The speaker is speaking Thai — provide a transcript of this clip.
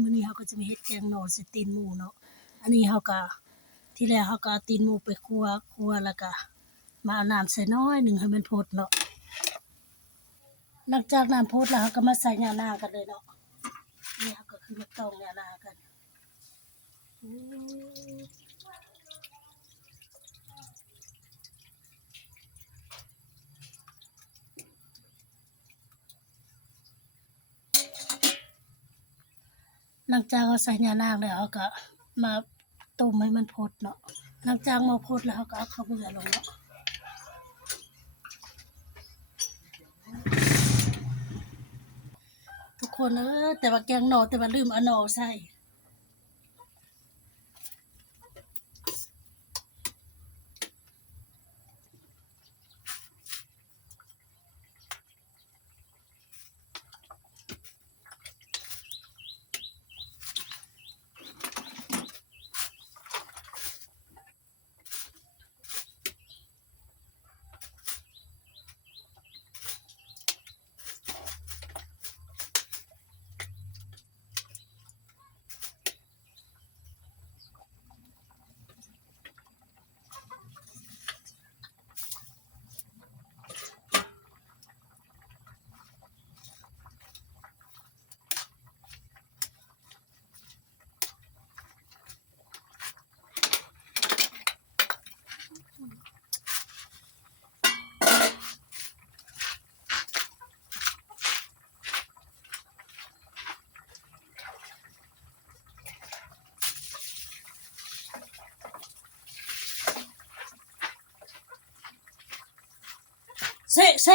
มื้อนี้เฮาก็จะมาเฮ็ดแกงหน่อใส่ตีนหมูเนาะอันนี้เฮาก็ที่แรกเฮาก็เอาตีนหมูไปคั่วแล้วก็มาเอาน้ำใส่น้อยหนึ่งให้มันพดเนาะหลังจากน้ำพดแล้วเฮาก็มาใส่ยะนางกันเลยเนาะนี่เฮาก็คือมาตองยะนางกันหลังจากเฮาใส่ยะนางแล้วเฮาก็มาต้มให้มันพดเนาะหลังจากมันพดแล้วเฮาก็เอาข้าวเบื่อลงเนาะทุกคนแต่ว่าแกงหน่อแต่ว่าลืมเอาหน่อใส่เซ